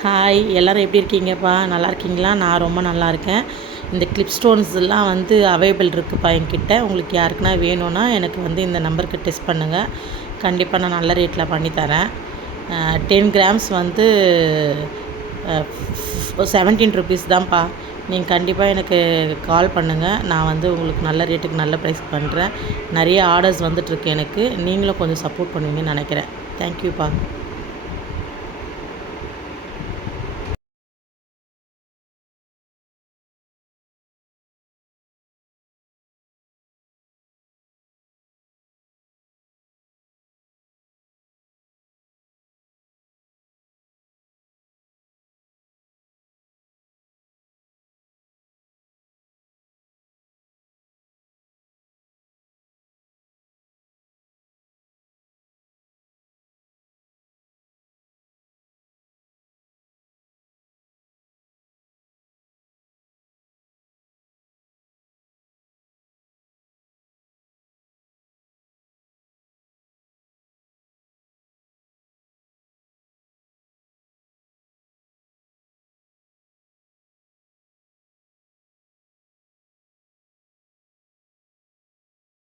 Hi, எல்லோரும் எப்படி இருக்கீங்கப்பா? நல்லா இருக்கீங்களா? நான் ரொம்ப நல்லா இருக்கேன். இந்த கிளிப் ஸ்டோன்ஸ்லாம் வந்து அவைலபிள் இருக்குதுப்பா என்கிட்ட. உங்களுக்கு யாருக்குன்னா வேணும்னா எனக்கு வந்து இந்த நம்பருக்கு டெக்ஸ்ட் பண்ணுங்கள். கண்டிப்பாக நான் நல்ல ரேட்டில் பண்ணித்தரேன். 10 கிராம்ஸ் வந்து 17 ருபீஸ் தான்ப்பா. நீங்கள் கண்டிப்பாக எனக்கு கால் பண்ணுங்கள். நான் வந்து உங்களுக்கு நல்ல ரேட்டுக்கு நல்ல ப்ரைஸ் பண்ணுறேன். நிறைய ஆர்டர்ஸ் வந்துட்டுருக்கு எனக்கு. நீங்களும் கொஞ்சம் சப்போர்ட் பண்ணுவீங்கன்னு நினைக்கிறேன். தேங்க்யூப்பா.